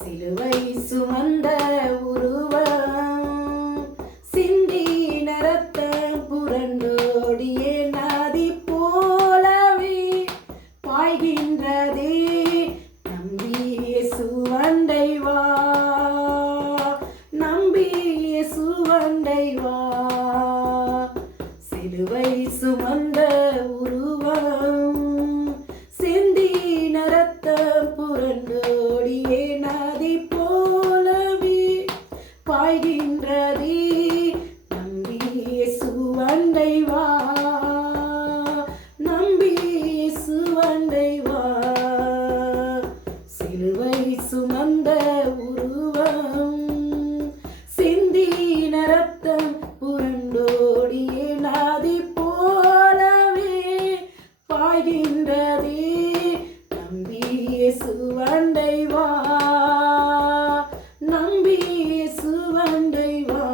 சிலுவை சுமந்த உருவம் சிந்தின ரத்தம் புரண்டோடிய நதி போலவே பாய்கின்றதே. நம்பிய சுவண்டை வா, நம்பிய சுவண்டை வா. சிலுவை சுமந்த உருவம் சிந்தின ரத்தம் புரண்டோடிய நதி போலவே பாய்கின்றதே. நம்பிய சுவண்டை வா, நம்பிய சுவண்டை வா. சிலுவை சுமந்த உருவம் சிந்தின ரத்தம் புரண்டோடிய நதி போலவே பாய்கின்றதே. நம்பிய சுவண்டை வா, நம்பிய சுவண்டை வா.